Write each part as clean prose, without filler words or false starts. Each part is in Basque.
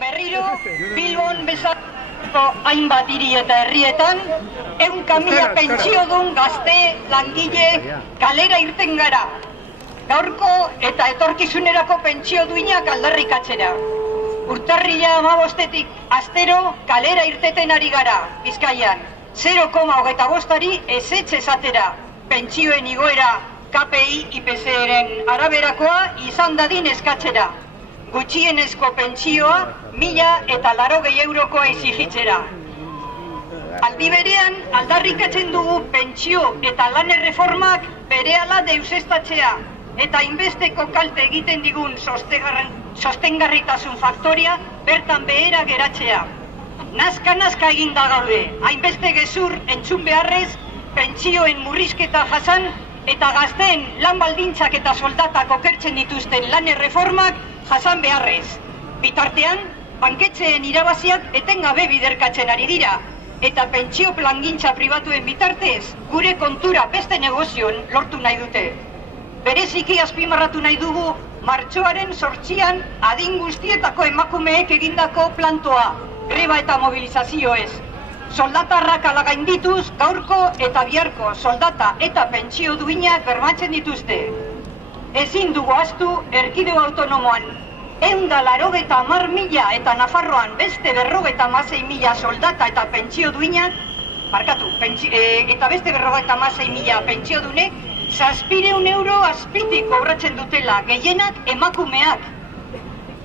berriro, Bilbon bezalako hainbat hiri eta herrietan, 100.000 pentsiodun gazte, langile, kalera irten gara. Gaurko eta etorkizunerako pentsio duinak aldarrikatzera. Urtarrila 15-etik astero kalera irteten ari gara, Bizkaian. 0,25ari ezetz esatera. Pentsioen igoera KPI IPC-ren araberakoa izan dadin eskatzera. Gutxienezko pentsioa 1.080 eurokoa exigitzera. Aldi berean aldarrikatzen dugu pentsio eta lan erreformak berehala deusestatzea eta inbesteko kalte egiten digun sostengarritasun faktoria bertan behera geratzea. Nazka eginda gaude, hainbeste gezur entzun beharrez, pentsioen murrizketa jasan eta gazteen lan baldintzak eta soldatak okertzen dituzten lan erreformak jasan beharrez. Bitartean, banketxeen irabaziak etengabe biderkatzen ari dira, eta pentsio plangintza pribatuen bitartez, gure kontura beste negozioan lortu nahi dute. Bereziki azpimarratu nahi dugu, martxoaren 8an adin guztietako emakumeek egindako plantoa, greba eta mobilizazioez. Soldatarrak alagaindituz, gaurko eta biharko soldata eta pentsio duinak bermatzen dituzte. Ezin dugu ahaztu erkidego autonomoan 180.000 eta Nafarroan beste 56.000 soldata eta pentsio duinak, eta beste 56.000 pentsio dunek, 700 euro azpitik kobratzen dutela, gehienak emakumeak.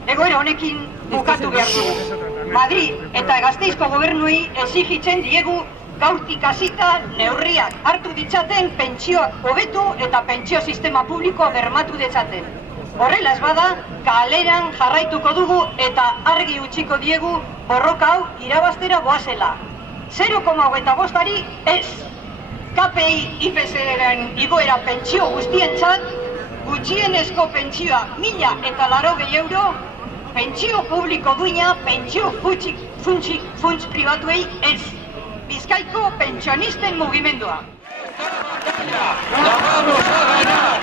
Egoera honekin bukatu behar dugu. Madrid eta Gasteizko gobernuei exigitzen diegu gaurtik hasita neurriak hartu ditzaten pentsioak hobetu eta pentsio sistema publikoa bermatu ditzaten. Horrela ez bada, kaleran jarraituko dugu eta argi utziko diegu borroka hau irabaztera goazela. 0,25ari ez. KPI IPC-ren igoera pentsio guztientzat, gutxienezko pentsioa 1.080 euro, pentsio publiko duina, pentsio funts pribatuei ez. Bizkaiko pentsionisten mugimendua. ¡La vamos a ganar!